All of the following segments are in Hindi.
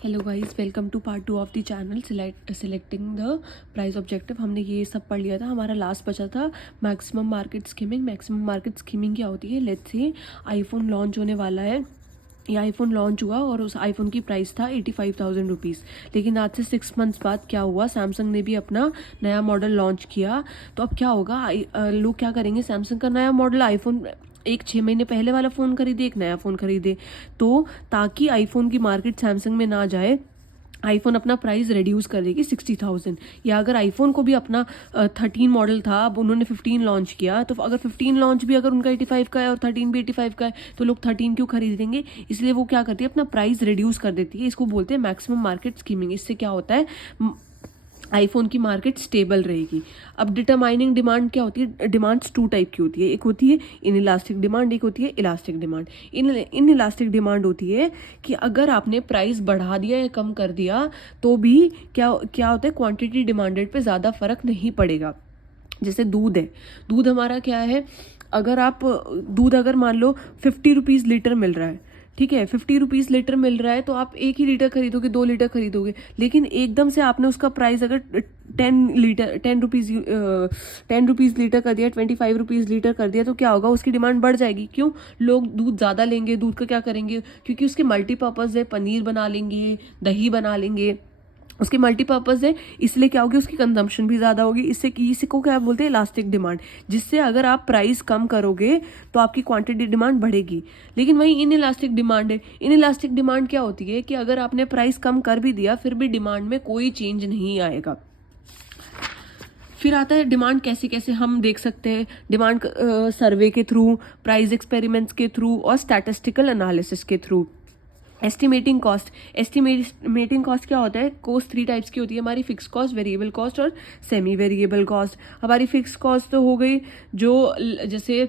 Hello guys, welcome to part 2 of the channel selecting the price objective. हमने ये सब पढ़ लिया था। हमारा लास्ट बचा था maximum market skimming. Maximum market skimming क्या होती है? लेट्स से आईफोन लॉन्च होने वाला है, ये आईफोन लॉन्च हुआ और उस आईफोन की प्राइस था 85,000 रुपीज़। लेकिन आज से 6 मंथ्स बाद क्या हुआ, सैमसंग ने भी अपना नया मॉडल लॉन्च किया। तो अब क्या होगा, लोग क्या करेंगे, सैमसंग का नया मॉडल आईफोन एक 6 महीने पहले वाला फ़ोन खरीदे, एक नया फ़ोन खरीदे। तो ताकि आईफोन की मार्केट सैमसंग में ना जाए, आईफोन अपना प्राइस रिड्यूस कर देगी 60,000। या अगर आईफोन को भी अपना 13 मॉडल था, अब उन्होंने 15 लॉन्च किया, तो अगर 15 लॉन्च भी अगर उनका 85 का है और 13 भी 85 का है, तो लोग 13 क्यों खरीदेंगे? इसलिए वो क्या करती है, अपना प्राइस रिड्यूस कर देती है। इसको बोलते हैं मैक्सिमम मार्केट स्कीमिंग। इससे क्या होता है, आईफोन की मार्केट स्टेबल रहेगी। अब डिटरमाइनिंग डिमांड क्या होती है? डिमांड्स 2 टाइप की होती है। एक होती है इन इलास्टिक डिमांड, एक होती है elastic demand. In elastic demand होती है कि अगर आपने प्राइस बढ़ा दिया या कम कर दिया तो भी क्या क्या होता है, क्वांटिटी डिमांडेड पे ज़्यादा फर्क नहीं पड़ेगा। जैसे दूध है, दूध हमारा क्या है, अगर आप दूध अगर मान लो 50 रुपीज़ लीटर मिल रहा है, ठीक है, 50 रुपीज़ लीटर मिल रहा है, तो आप 1 ही लीटर खरीदोगे, 2 लीटर खरीदोगे। लेकिन एकदम से आपने उसका प्राइस अगर 10 रुपीज़ लीटर कर दिया, 25 रुपीज़ लीटर कर दिया, तो क्या होगा, उसकी डिमांड बढ़ जाएगी। क्यों? लोग दूध ज़्यादा लेंगे। दूध का क्या करेंगे, क्योंकि उसके मल्टीपर्पज़ है, पनीर बना लेंगे, दही बना लेंगे, उसकी मल्टीपर्पज़ है, इसलिए क्या होगी, उसकी कंजम्पशन भी ज़्यादा होगी। इसी को क्या बोलते हैं, इलास्टिक डिमांड। जिससे अगर आप प्राइस कम करोगे तो आपकी क्वांटिटी डिमांड बढ़ेगी। लेकिन वही इन इलास्टिक डिमांड है। इन इलास्टिक डिमांड क्या होती है कि अगर आपने प्राइस कम कर भी दिया, फिर भी डिमांड में कोई चेंज नहीं आएगा। फिर आता है डिमांड कैसे कैसे हम देख सकते हैं। डिमांड सर्वे के थ्रू, प्राइस एक्सपेरिमेंट्स के थ्रू और स्टैटिस्टिकल एनालिसिस के through. Estimating cost. Estimating cost क्या होता है? कॉस्ट 3 टाइप्स की होती है हमारी, फिक्स कॉस्ट, वेरिएबल कॉस्ट और सेमी वेरिएबल कॉस्ट। हमारी फिक्स कॉस्ट तो हो गई, जो जैसे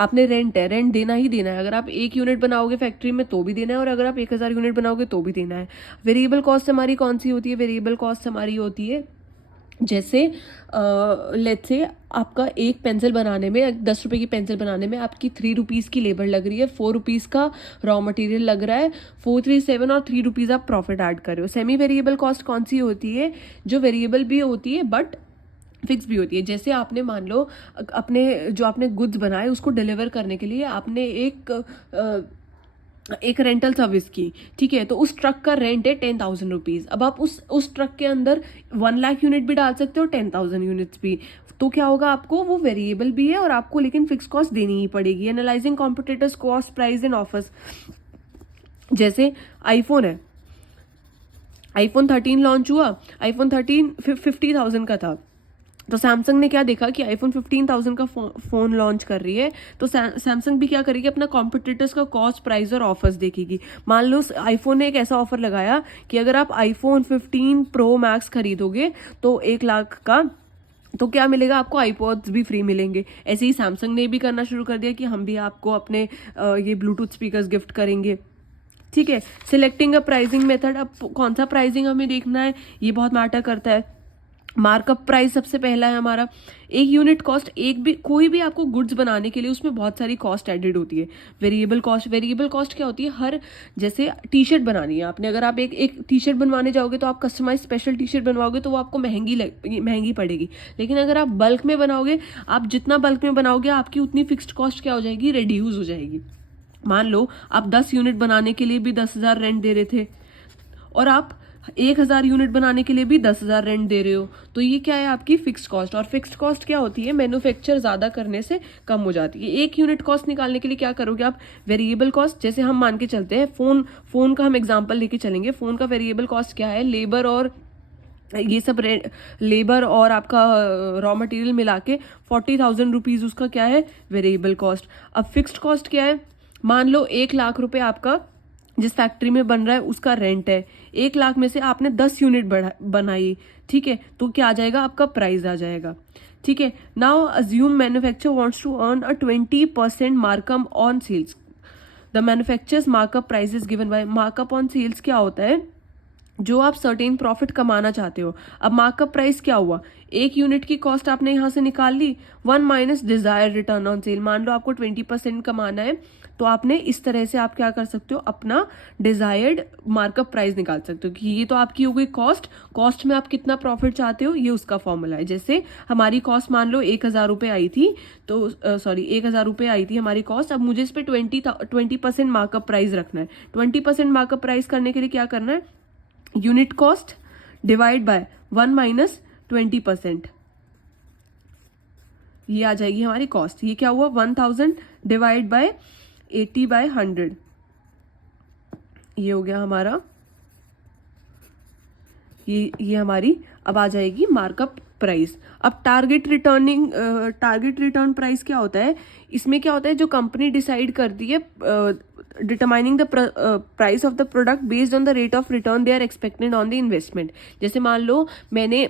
आपने रेंट है, रेंट देना ही देना है। अगर आप 1 यूनिट बनाओगे फैक्ट्री में तो भी देना है, और अगर आप 1000 यूनिट बनाओगे तो भी देना है। वेरिएबल कॉस्ट हमारी कौन सी होती है? वेरिएबल कॉस्ट हमारी होती है, जैसे लेट्स से आपका एक पेंसिल बनाने में, 10 रुपये की पेंसिल बनाने में आपकी 3 रुपीज़ की लेबर लग रही है, 4 रुपीज़ का रॉ मटेरियल लग रहा है, 437 और 3 रुपीज़ आप प्रॉफिट ऐड कर रहे हो। सेमी वेरिएबल कॉस्ट कौन सी होती है? जो वेरिएबल भी होती है बट फिक्स भी होती है। जैसे आपने मान लो अपने जो आपने गुड्स बनाए उसको डिलीवर करने के लिए आपने एक रेंटल सर्विस की, ठीक है, तो उस ट्रक का रेंट है 10,000 रुपीज़। अब आप उस ट्रक के अंदर 1 लाख यूनिट भी डाल सकते हो, 10,000 यूनिट्स भी। तो क्या होगा, आपको वो वेरिएबल भी है और आपको लेकिन फिक्स कॉस्ट देनी ही पड़ेगी। Analysing competitors cost, price and offers. जैसे आईफोन है, आईफोन 13 लॉन्च हुआ, आईफोन 13 50,000 का था। तो सैमसंग ने क्या देखा कि आईफोन 15,000 का फ़ोन लॉन्च कर रही है, तो सैमसंग भी क्या करेगी, अपना कॉम्पिटिटर्स का कॉस्ट, प्राइस और ऑफर्स देखेगी। मान लो आईफोन ने एक ऐसा ऑफर लगाया कि अगर आप आईफोन 15 प्रो मैक्स खरीदोगे तो 1 लाख का, तो क्या मिलेगा आपको, आईपॉड्स भी फ्री मिलेंगे। ऐसे ही सैमसंग ने भी करना शुरू कर दिया कि हम भी आपको अपने ये ब्लूटूथ स्पीकर्स गिफ्ट करेंगे, ठीक है। Selecting a pricing method. अब कौन सा प्राइसिंग हमें देखना है, ये बहुत मैटर करता है। मार्कअप प्राइस सबसे पहला है हमारा। एक यूनिट कॉस्ट, एक भी कोई भी आपको गुड्स बनाने के लिए उसमें बहुत सारी कॉस्ट एडेड होती है। वेरिएबल कॉस्ट, वेरिएबल कॉस्ट क्या होती है, हर जैसे टी शर्ट बनानी है आपने, अगर आप एक टी शर्ट बनवाने जाओगे तो आप कस्टमाइज स्पेशल टी शर्ट बनवाओगे तो वो आपको महंगी पड़ेगी। लेकिन अगर आप बल्क में बनाओगे, आप जितना बल्क में बनाओगे आपकी उतनी फिक्स्ड कॉस्ट क्या हो जाएगी, रिड्यूस हो जाएगी। मान लो आप 10 यूनिट बनाने के लिए भी 10,000 रेंट दे रहे थे, और आप 1,000 यूनिट बनाने के लिए भी 10,000 रेंट दे रहे हो, तो ये क्या है, आपकी फिक्स्ड कॉस्ट। और फिक्स्ड कॉस्ट क्या होती है, मैन्युफैक्चर ज़्यादा करने से कम हो जाती है। एक यूनिट कॉस्ट निकालने के लिए क्या करोगे आप, वेरिएबल कॉस्ट। जैसे हम मान के चलते हैं फ़ोन का हम एग्जाम्पल लेके चलेंगे। फ़ोन का वेरिएबल कॉस्ट क्या है, लेबर और ये सब लेबर और आपका रॉ मटेरियल मिला के 40,000 रुपीज़ उसका क्या है, वेरिएबल कॉस्ट। अब फिक्स्ड कॉस्ट क्या है, मान लो 1 लाख रुपए आपका जिस फैक्ट्री में बन रहा है उसका रेंट है। 1 लाख में से आपने 10 यूनिट बनाई, ठीक है, तो क्या आ जाएगा, आपका प्राइस आ जाएगा, ठीक है। Now assume manufacture wants to earn a 20% markup on sales. The manufacturers markup price is given by. Markup on sales क्या होता है, जो आप सर्टेन प्रॉफिट कमाना चाहते हो। अब मार्कअप प्राइस क्या हुआ, एक यूनिट की कॉस्ट आपने यहाँ से निकाल ली, 1 minus desire return on sale. मान लो आपको 20% कमाना है, तो आपने इस तरह से आप क्या कर सकते हो, अपना डिजायर्ड मार्कअप प्राइस निकाल सकते हो कि ये तो आपकी हो गई कॉस्ट, कॉस्ट में आप कितना प्रॉफिट चाहते हो, ये उसका फॉर्मूला है। जैसे हमारी कॉस्ट मान लो 1,000 रुपये आई थी, तो 1,000 रुपये आई थी हमारी कॉस्ट। अब मुझे इस पर 20% मार्कअप प्राइस रखना है। 20% मार्कअप प्राइस करने के लिए क्या करना है, unit cost divide by 1 minus 20%, ये आ जाएगी हमारी कॉस्ट। ये क्या हुआ, 1,000 डिवाइड बाय 80/100, ये हो गया हमारा, ये हमारी अब आ जाएगी मार्कअप प्राइस। अब टारगेट रिटर्न प्राइस क्या होता है, इसमें क्या होता है, जो कंपनी डिसाइड करती है, determining the price of the product based on the rate of return they are expected on the investment. जैसे मान लो मैंने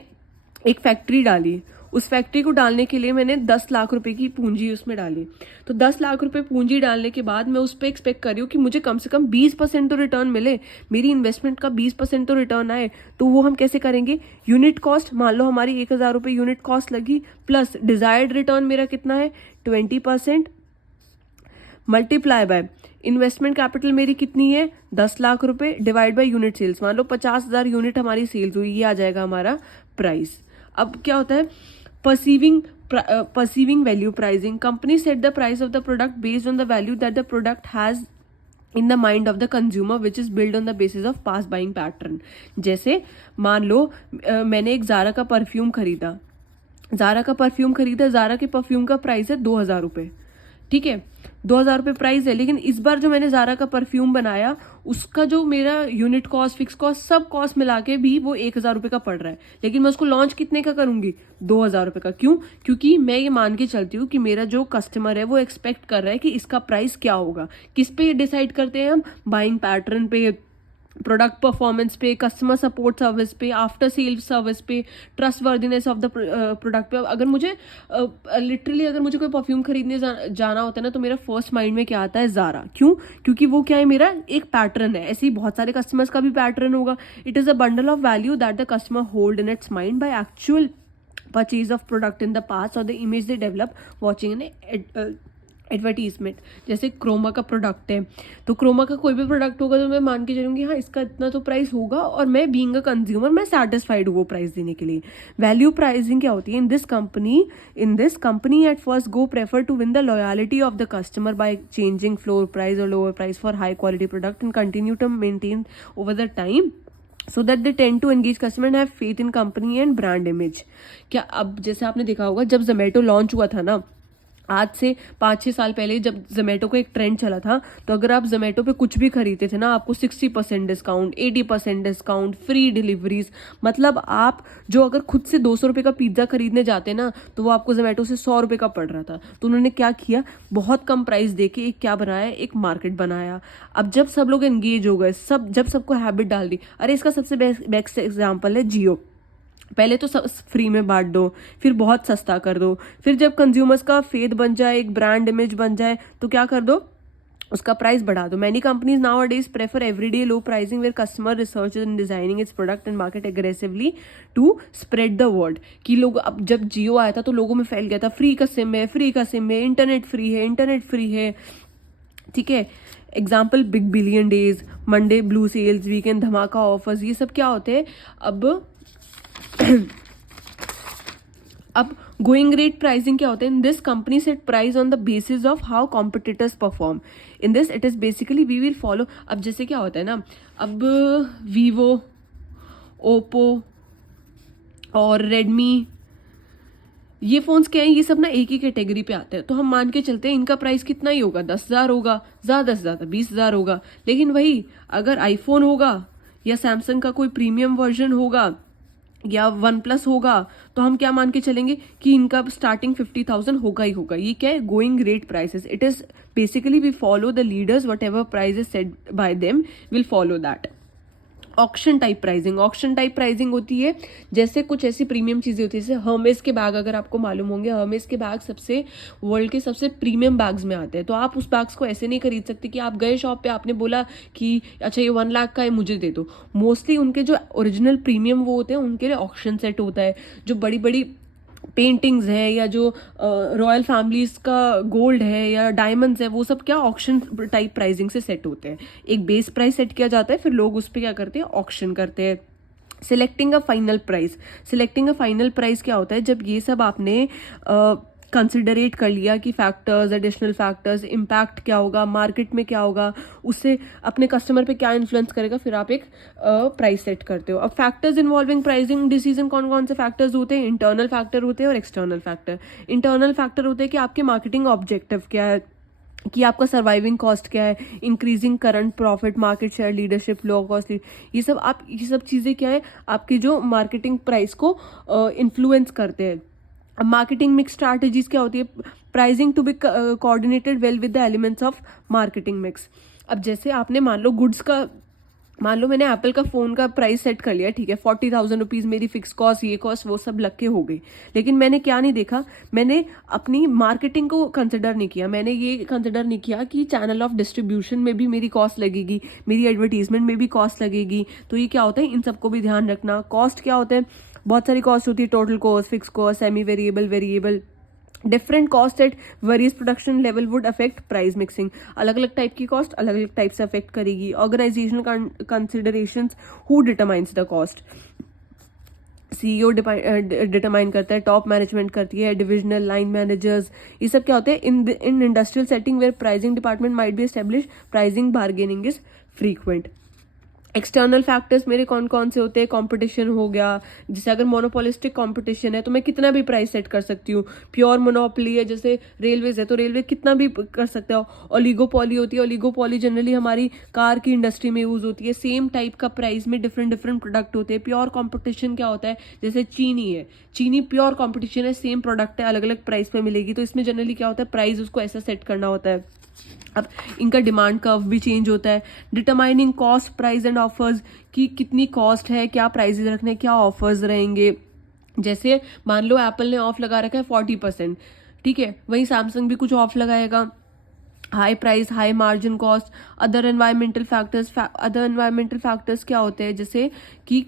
एक फैक्ट्री डाली, उस फैक्ट्री को डालने के लिए मैंने 10 लाख रुपए की पूंजी उसमें डाली, तो 10 लाख रुपए पूंजी डालने के बाद मैं उस पर एक्सपेक्ट कर रही हूँ कि मुझे कम से कम 20% तो रिटर्न मिले, मेरी इन्वेस्टमेंट का 20% तो रिटर्न आए। तो वो हम कैसे करेंगे, यूनिट कॉस्ट, मान लो हमारी 1,000 रुपये यूनिट कॉस्ट लगी, प्लस डिजायर्ड रिटर्न मेरा कितना है 20%, मल्टीप्लाई बाय इन्वेस्टमेंट कैपिटल मेरी कितनी है 10 लाख रुपए, डिवाइड बाय यूनिट सेल्स, मान लो 50,000 यूनिट हमारी सेल्स हुई, ये आ जाएगा हमारा प्राइस। अब क्या होता है, perceiving value pricing, company set the price of the product based on the value that the product has in the mind of the consumer which is built on the basis of past buying pattern। जैसे मान लो मैंने एक ज़ारा का परफ्यूम खरीदा, ज़ारा के परफ्यूम का प्राइस है 2,000 रुपये, ठीक है, 2,000 रुपये प्राइस है। लेकिन इस बार जो मैंने ज़ारा का परफ्यूम बनाया, उसका जो मेरा यूनिट कॉस्ट, फिक्स कॉस्ट, सब कॉस्ट मिला के भी वो 1,000 रुपये का पड़ रहा है, लेकिन मैं उसको लॉन्च कितने का करूंगी, 2,000 रुपये का। क्यों, क्योंकि मैं ये मान के चलती हूँ कि मेरा जो कस्टमर है वो एक्सपेक्ट कर रहा है कि इसका प्राइस क्या होगा। किस पे डिसाइड करते हैं हम, बाइंग पैटर्न पे, प्रोडक्ट परफॉर्मेंस पे, कस्टमर सपोर्ट सर्विस पे, आफ्टर सेल सर्विस पे, trust worthiness of the product पे। अगर मुझे लिटरली अगर मुझे कोई परफ्यूम खरीदने जाना होता है ना, तो मेरा फर्स्ट माइंड में क्या आता है, ज़ारा। क्यों, क्योंकि वो क्या है, मेरा एक पैटर्न है। ऐसे ही बहुत सारे कस्टमर्स का भी पैटर्न होगा। It is a bundle of value that the customer hold in its mind by actual purchase of product in the past और the image they develop watching an advertisement. जैसे क्रोमा का प्रोडक्ट है, तो क्रोमा का कोई भी प्रोडक्ट होगा तो मैं मान के चलूँगी हाँ इसका इतना तो प्राइस होगा, और मैं बीइंग अ कंज्यूमर मैं सेटिस्फाइड हूँ वो प्राइस देने के लिए। वैल्यू प्राइसिंग क्या होती है, in this company at first go prefer to win the loyalty of the customer by changing floor price और lower price for high quality product and continue to maintain over the time so that they tend to engage customer and have faith in company and brand image। क्या अब जैसे आपने देखा होगा जब जोमेटो लॉन्च हुआ था ना, आज से 5-6 साल पहले जब जोमेटो का एक ट्रेंड चला था, तो अगर आप जोमेटो पे कुछ भी खरीदते थे ना, आपको 60% डिस्काउंट, 80% डिस्काउंट, फ्री डिलीवरीज। मतलब आप जो अगर खुद से 200 रुपये का पिज्ज़ा खरीदने जाते ना, तो वो आपको जोमेटो से 100 रुपये का पड़ रहा था। तो उन्होंने क्या किया, बहुत कम प्राइस दे के एक क्या बनाया, एक मार्केट बनाया। अब जब सब लोग एंगेज हो गए, जब सबको हैबिट डाल दी, अरे इसका सबसे बेस्ट एग्जाम्पल है जियो। पहले तो सब फ्री में बांट दो, फिर बहुत सस्ता कर दो, फिर जब कंज्यूमर्स का फेथ बन जाए, एक ब्रांड इमेज बन जाए, तो क्या कर दो, उसका प्राइस बढ़ा दो। Many companies nowadays prefer everyday low pricing where customer research in designing its product and market aggressively to spread the word. कि लोग, अब जब जियो आया था तो लोगों में फैल गया था फ्री का सिम है, इंटरनेट फ्री है, ठीक है। Example big billion days, Monday blue sales, weekend धमाका ऑफर्स, ये सब क्या होते हैं। अब गोइंग रेट प्राइसिंग क्या होता है, in this company set price on the basis of how competitors perform. In this it is basically we will follow. अब जैसे क्या होता है ना, अब वीवो, ओप्पो और रेडमी, ये फोन्स क्या है, ये सब ना एक ही कैटेगरी पे आते हैं। तो हम मान के चलते हैं इनका प्राइस कितना ही होगा, 10,000 होगा, ज़्यादा से ज़्यादा 20,000 होगा। लेकिन वही अगर आईफोन होगा या सैमसंग का कोई प्रीमियम वर्जन होगा या OnePlus होगा, तो हम क्या मान के चलेंगे कि इनका स्टार्टिंग 50,000 होगा ही होगा। ये क्या है, going rate prices. It is basically we follow the leaders, whatever price is set by them will follow that. Auction type pricing होती है, जैसे कुछ ऐसी प्रीमियम चीज़ें होती है, जैसे हर्मेस के बैग, अगर आपको मालूम होंगे, हर्मेस के बैग सबसे वर्ल्ड के सबसे प्रीमियम बैग्स में आते हैं। तो आप उस बैग्स को ऐसे नहीं खरीद सकते कि आप गए शॉप पे, आपने बोला कि अच्छा ये 1 लाख का है, मुझे दे दो। मोस्टली उनके जो ओरिजिनल प्रीमियम वो होते हैं, उनके लिए ऑक्शन सेट होता है। जो बड़ी बड़ी पेंटिंग्स है या जो रॉयल फैमिलीज का गोल्ड है या डायमंड्स है, वो सब क्या ऑक्शन टाइप प्राइसिंग से सेट होते हैं। एक बेस प्राइस सेट किया जाता है, फिर लोग उस पर क्या करते हैं, ऑक्शन करते हैं। सिलेक्टिंग अ फाइनल प्राइस क्या होता है, जब ये सब आपने कंसिडरेट कर लिया कि फैक्टर्स, एडिशनल फैक्टर्स, इम्पैक्ट क्या होगा, मार्केट में क्या होगा, उससे अपने कस्टमर पे क्या इन्फ्लुएंस करेगा, फिर आप एक प्राइस सेट करते हो। अब फैक्टर्स इन्वॉल्विंग प्राइसिंग डिसीजन कौन कौन से फैक्टर्स होते हैं, इंटरनल फैक्टर होते हैं और एक्सटर्नल फैक्टर। इंटरनल फैक्टर होते हैं कि आपके मार्केटिंग ऑब्जेक्टिव क्या है, कि आपका सर्वाइविंग कॉस्ट क्या है, increasing current profit, market share, leadership, low cost, ये सब चीज़ें क्या है, आपकी जो मार्केटिंग प्राइस को इन्फ्लुएंस करते हैं। अब मार्केटिंग मिक्स स्ट्रैटेजीज क्या होती है, pricing to be coordinated well with the elements of marketing mix. अब जैसे आपने मान लो मैंने एप्पल का फ़ोन का प्राइस सेट कर लिया, ठीक है, 40,000 रुपीज़ मेरी फिक्स कॉस्ट, ये कॉस्ट, वो सब लग के हो गई। लेकिन मैंने क्या नहीं देखा, मैंने अपनी मार्केटिंग को कंसिडर नहीं किया। मैंने ये कंसिडर नहीं किया कि चैनल ऑफ डिस्ट्रीब्यूशन में भी मेरी कॉस्ट लगेगी, मेरी एडवर्टीजमेंट में भी कॉस्ट लगेगी। तो ये क्या होता है, इन सबको भी ध्यान रखना। कॉस्ट क्या होता है, बहुत सारी कॉस्ट होती है, total cost, fix cost, semi variable, variable. Different cost at various production level would affect price mixing. अलग अलग टाइप की कॉस्ट अलग अलग टाइप से अफेक्ट करेगी। Organisational considerations, who determines the cost, CEO determine करता है, टॉप मैनेजमेंट करती है, डिविजनल लाइन मैनेजर्स, ये सब क्या होते हैं। In industrial setting where pricing department might be establish, pricing bargaining is frequent. External factors मेरे कौन कौन से होते हैं, कंपटीशन हो गया, जैसे अगर मोनोपोलिस्टिक कंपटीशन है तो मैं कितना भी प्राइस सेट कर सकती हूँ। प्योर मोनोपोली है, जैसे रेलवेज है तो रेलवे कितना भी कर सकते हो। ओलिगोपोली होती है, ओलिगोपोली जनरली हमारी कार की इंडस्ट्री में यूज होती है। सेम टाइप का प्राइस में डिफरेंट डिफरेंट प्रोडक्ट होते हैं। प्योर कंपटीशन क्या होता है, जैसे चीनी है, चीनी प्योर कंपटीशन है, सेम प्रोडक्ट है, अलग अलग प्राइस में मिलेगी, तो इसमें जनरली क्या होता है, प्राइस उसको ऐसा सेट करना होता है। अब इनका डिमांड कर्व भी चेंज होता है। Determining cost, price and offers, कि कितनी कॉस्ट है, क्या प्राइजेस रखने, क्या ऑफर्स रहेंगे। जैसे मान लो एप्पल ने ऑफ लगा रखा है 40%, ठीक है, वहीं सैमसंग भी कुछ ऑफ लगाएगा। High price, high margin cost. Other environmental factors क्या होते हैं, जैसे कि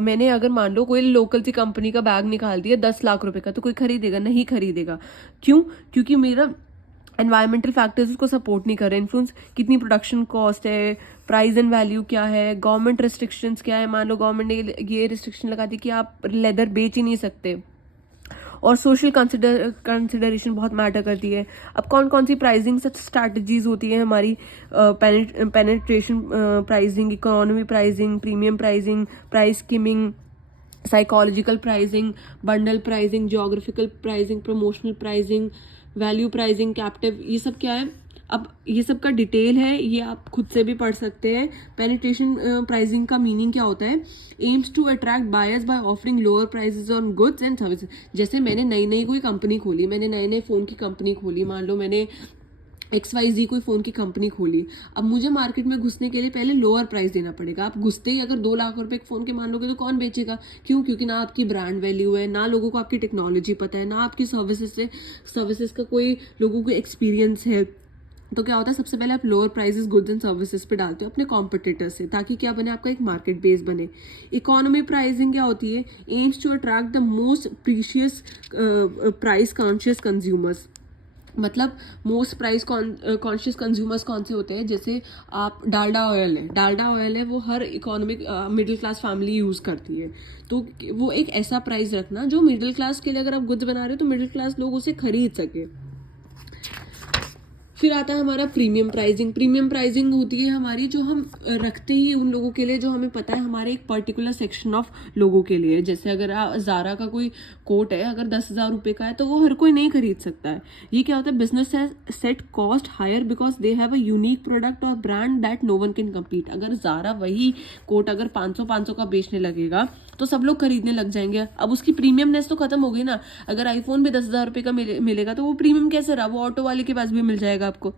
मैंने अगर मान लो कोई लोकल सी कंपनी का बैग निकाल दिया 10 लाख रुपए का, तो कोई खरीदेगा नहीं, खरीदेगा। क्यों, क्योंकि मेरा एनवायरमेंटल फैक्टर्स उसको सपोर्ट नहीं कर रहे। इन्फ्लुएंस, कितनी प्रोडक्शन कॉस्ट है, प्राइस एंड वैल्यू क्या है, गवर्नमेंट रिस्ट्रिक्शंस क्या है। मान लो गवर्नमेंट ने ये रिस्ट्रिक्शन लगा दी कि आप लेदर बेच ही नहीं सकते। और सोशल कंसिडरेशन बहुत मैटर करती है। अब कौन कौन सी प्राइसिंग स्ट्रैटेजीज होती है हमारी, penetration pricing, economy pricing, premium pricing, price skimming, psychological pricing, bundle pricing, geographical pricing, promotional pricing, value pricing, captive, ये सब क्या है। अब ये सब का डिटेल है, ये आप खुद से भी पढ़ सकते हैं। पेनिट्रेशन प्राइसिंग का मीनिंग क्या होता है, aims to attract buyers by offering lower prices on goods and services. जैसे मैंने नई कोई कंपनी खोली, मैंने नए फ़ोन की कंपनी खोली, मान लो मैंने XYZ कोई फ़ोन की कंपनी खोली। अब मुझे मार्केट में घुसने के लिए पहले लोअर प्राइस देना पड़ेगा। आप घुसते ही अगर 2 लाख रुपए एक फ़ोन के मान लोगे तो कौन बेचेगा, क्यों, क्योंकि ना आपकी ब्रांड वैल्यू है, ना लोगों को आपकी टेक्नोलॉजी पता है, ना आपकी सर्विसेज का कोई लोगों को एक्सपीरियंस है। तो क्या होता है, सबसे पहले आप lower prices goods and services पे डालते हो अपने कॉम्पिटिटर से, ताकि क्या बने, आपका एक मार्केट बेस बने। इकोनॉमी प्राइसिंग क्या होती है, aims to attract the most precious price conscious consumers. मतलब मोस्ट प्राइस कॉन्शियस कंज्यूमर्स कौन से होते हैं, जैसे आप डालडा ऑयल है, वो हर economic middle class family use करती है। तो वो एक ऐसा प्राइस रखना जो मिडिल क्लास के लिए, अगर आप गुड्स बना रहे हो तो मिडिल क्लास लोग उसे खरीद सके। फिर आता है हमारा प्रीमियम प्राइसिंग होती है हमारी, जो हम रखते ही उन लोगों के लिए जो हमें पता है हमारे एक पर्टिकुलर सेक्शन ऑफ लोगों के लिए। जैसे अगर ज़ारा का कोई कोट है, अगर 10,000 रुपये का है तो वो हर कोई नहीं खरीद सकता है। ये क्या होता है, business set cost higher because they have a unique product और brand that no one can compete. अगर ज़ारा वही कोट अगर 500 का बेचने लगेगा तो सब लोग खरीदने लग जाएंगे। अब उसकी प्रीमियमनेस तो खत्म हो गई ना। अगर आईफोन भी 10,000 रुपये का मिलेगा तो वो प्रीमियम कैसे रहा, वो ऑटो वाले के पास भी मिल जाएगा आपको।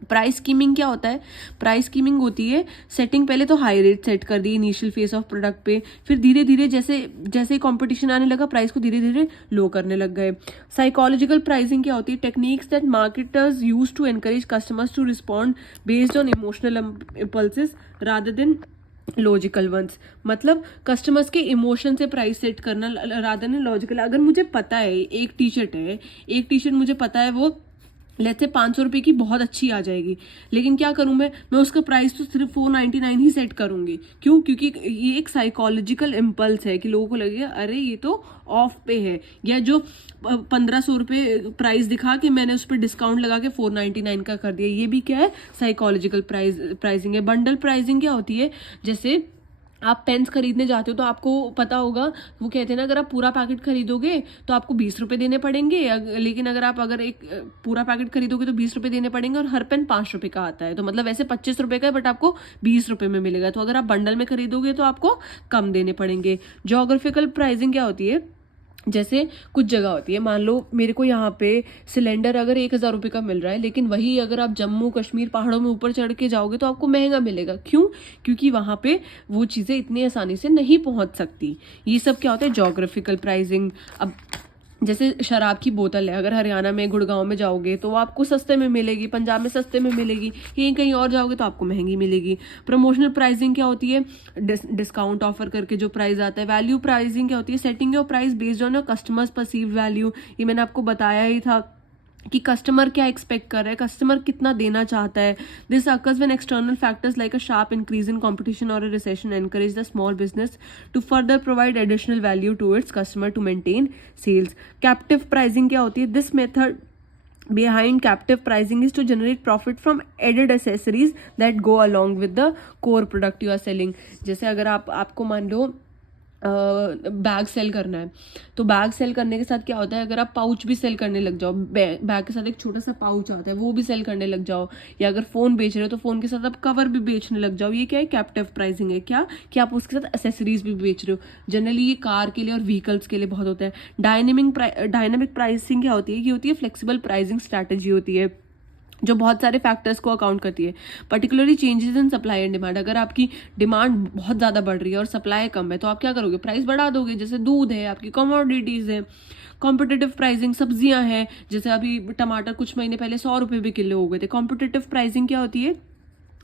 प्राइस स्कीमिंग क्या होता है? प्राइस स्कीमिंग होती है सेटिंग, पहले तो हाई रेट सेट कर दी इनिशियल फेस ऑफ प्रोडक्ट पे, फिर धीरे धीरे जैसे जैसे कंपटीशन आने लगा प्राइस को धीरे धीरे लो करने लग गए। साइकोलॉजिकल प्राइसिंग क्या होती है? Techniques that marketers use to encourage customers to respond based on emotional impulses rather than logical ones. मतलब कस्टमर्स के इमोशन से प्राइस सेट करना रादर देन लॉजिकल। अगर मुझे पता है एक टी शर्ट मुझे पता है वो लेट्स से 500 रुपये की बहुत अच्छी आ जाएगी, लेकिन क्या करूं मैं उसका प्राइस तो सिर्फ 499 ही सेट करूंगी। क्यों? क्योंकि ये एक साइकोलॉजिकल इम्पल्स है कि लोगों को लगेगा अरे ये तो ऑफ पे है, या जो 1500 रुपये प्राइस दिखा के मैंने उस पर डिस्काउंट लगा के 499 का कर दिया, ये भी क्या है? साइकोलॉजिकल प्राइसिंग है। बंडल प्राइसिंग क्या होती है? जैसे आप पेन्स खरीदने जाते हो तो आपको पता होगा, वो कहते हैं ना अगर आप पूरा पैकेट खरीदोगे तो आपको 20 रुपये देने पड़ेंगे, लेकिन अगर एक पूरा पैकेट खरीदोगे तो 20 रुपये देने पड़ेंगे, और हर पेन 5 रुपये का आता है, तो मतलब वैसे 25 रुपये का है बट आपको 20 रुपये में मिलेगा। तो अगर आप बंडल में खरीदोगे तो आपको कम देने पड़ेंगे। ज्योग्राफिकल प्राइसिंग क्या होती है? जैसे कुछ जगह होती है, मान लो मेरे को यहाँ पे सिलेंडर अगर 1000 रुपये का मिल रहा है, लेकिन वही अगर आप जम्मू कश्मीर पहाड़ों में ऊपर चढ़ के जाओगे तो आपको महंगा मिलेगा। क्यों? क्योंकि वहाँ पे वो चीज़ें इतनी आसानी से नहीं पहुँच सकती। ये सब क्या होता है? Geographical pricing. अब जैसे शराब की बोतल है, अगर हरियाणा में गुड़गांव में जाओगे तो वो आपको सस्ते में मिलेगी, पंजाब में सस्ते में मिलेगी, कहीं कहीं और जाओगे तो आपको महंगी मिलेगी। प्रमोशनल प्राइसिंग क्या होती है? डिस्काउंट ऑफर करके जो प्राइस आता है। वैल्यू प्राइसिंग क्या होती है? Setting your price based on your customers perceive value. ये मैंने आपको बताया ही था कि कस्टमर क्या एक्सपेक्ट कर रहा है, कस्टमर कितना देना चाहता है। This occurs when external factors like a sharp increase in competition और a recession encourage the small business to further provide additional value to its customer to maintain sales. Captive pricing क्या होती है? This method behind captive pricing is to generate profit from added accessories that go along with the core product you are selling। जैसे अगर आपको मान लो बैग सेल करना है, तो बैग सेल करने के साथ क्या होता है? अगर आप पाउच भी सेल करने लग जाओ, बैग के साथ एक छोटा सा पाउच आता है वो भी सेल करने लग जाओ, या अगर फ़ोन बेच रहे हो तो फ़ोन के साथ आप कवर भी बेचने लग जाओ, ये क्या है? कैप्टिव प्राइसिंग है। क्या कि आप उसके साथ एसेसरीज भी बेच रहे हो। जनरली ये कार के लिए और व्हीकल्स के लिए बहुत होता है। डायनेमिक प्राइसिंग क्या होती है? ये होती है फ्लेक्सिबल प्राइसिंग स्ट्रैटेजी होती है जो बहुत सारे फैक्टर्स को अकाउंट करती है, particularly changes in supply and demand. अगर आपकी डिमांड बहुत ज़्यादा बढ़ रही है और सप्लाई कम है तो आप क्या करोगे? प्राइस बढ़ा दोगे। जैसे दूध है, आपकी कमोडिटीज़ है। कॉम्पिटिटिव प्राइसिंग, सब्जियां हैं, जैसे अभी टमाटर कुछ महीने पहले 100 रुपये भी किलो हो गए थे। कॉम्पिटिटिव प्राइसिंग क्या होती है?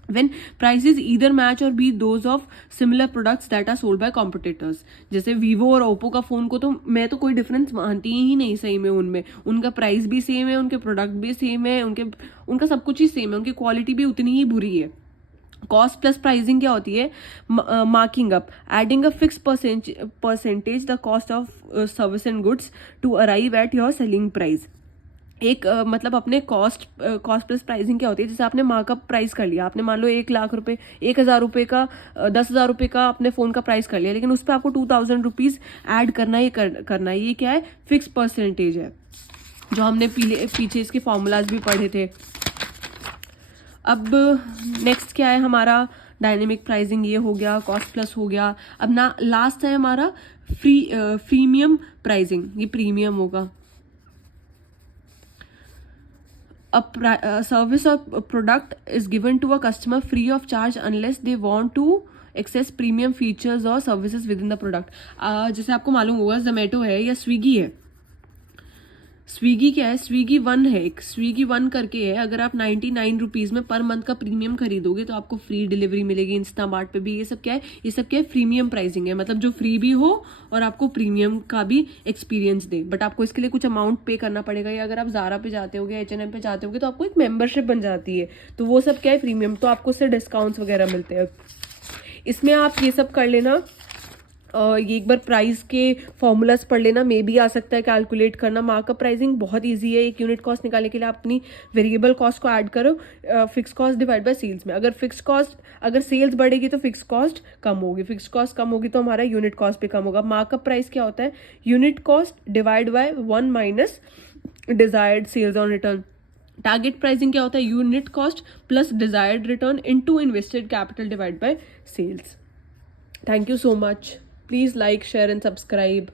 when prices either match or beat those of similar products that are sold by competitors। जैसे वीवो और ओप्पो का फ़ोन को तो मैं तो कोई डिफरेंस मानती ही नहीं सही में उनमें। उनका प्राइस भी सेम है, उनके प्रोडक्ट भी सेम है, उनका सब कुछ ही सेम है, उनकी क्वालिटी भी उतनी ही बुरी है। कॉस्ट प्लस प्राइसिंग क्या होती है? Marking up, adding a fix percentage the cost of service and goods to arrive at your selling price. एक मतलब अपने कॉस्ट प्लस प्राइसिंग क्या होती है? जैसे आपने मार्कअप प्राइस कर लिया, आपने मान लो 1,00,000 रुपये 1,000 रुपये का 10,000 रुपये का अपने फ़ोन का प्राइस कर लिया, लेकिन उस पर आपको 2,000 रुपीज़ ऐड करना ही करना है। ये क्या है? फिक्स परसेंटेज है, जो हमने पीछे इसके फॉर्मूलाज भी पढ़े थे। अब नेक्स्ट क्या है हमारा? डायनेमिक प्राइसिंग ये हो गया, कॉस्ट प्लस हो गया। अब ना लास्ट है हमारा प्रीमियम प्राइसिंग, ये प्रीमियम होगा। A service or product is given to a customer free of charge unless they want to access premium features or services within the product। जैसे आपको मालूम होगा जोमेटो है या स्विगी है। स्विगी क्या है? स्विगी वन है, एक स्विगी वन करके है। अगर आप 99 रुपीज़ में पर मंथ का प्रीमियम खरीदोगे तो आपको फ्री डिलीवरी मिलेगी इंस्टामार्ट पे भी। ये सब क्या है? ये सब क्या है? प्रीमियम प्राइसिंग है, मतलब जो फ्री भी हो और आपको प्रीमियम का भी एक्सपीरियंस दे, बट आपको इसके लिए कुछ अमाउंट पे करना पड़ेगा। या अगर आप ज़ारा पे जाते होगे, H&M पे जाते होगे तो आपको एक मेंबरशिप बन जाती है, तो वो सब क्या है? प्रीमियम। तो आपको उससे डिस्काउंट्स वगैरह मिलते हैं। इसमें आप ये सब कर लेना, ये एक बार प्राइस के फॉर्मूलाज पढ़ लेना, मे भी आ सकता है कैलकुलेट करना। मार्कअप प्राइसिंग बहुत इजी है। एक यूनिट कॉस्ट निकालने के लिए आप अपनी वेरिएबल कॉस्ट को ऐड करो fix cost divide by sales में। अगर सेल्स बढ़ेगी तो फिक्स कॉस्ट कम होगी, फिक्स कॉस्ट कम होगी तो हमारा यूनिट कॉस्ट भी कम होगा। मार्कअप प्राइस क्या होता है? Unit cost divide by 1 minus desired sales on return. Target pricing क्या होता है? Unit cost plus desired return into invested capital divide by sales. Thank you so much. Please like, share and subscribe.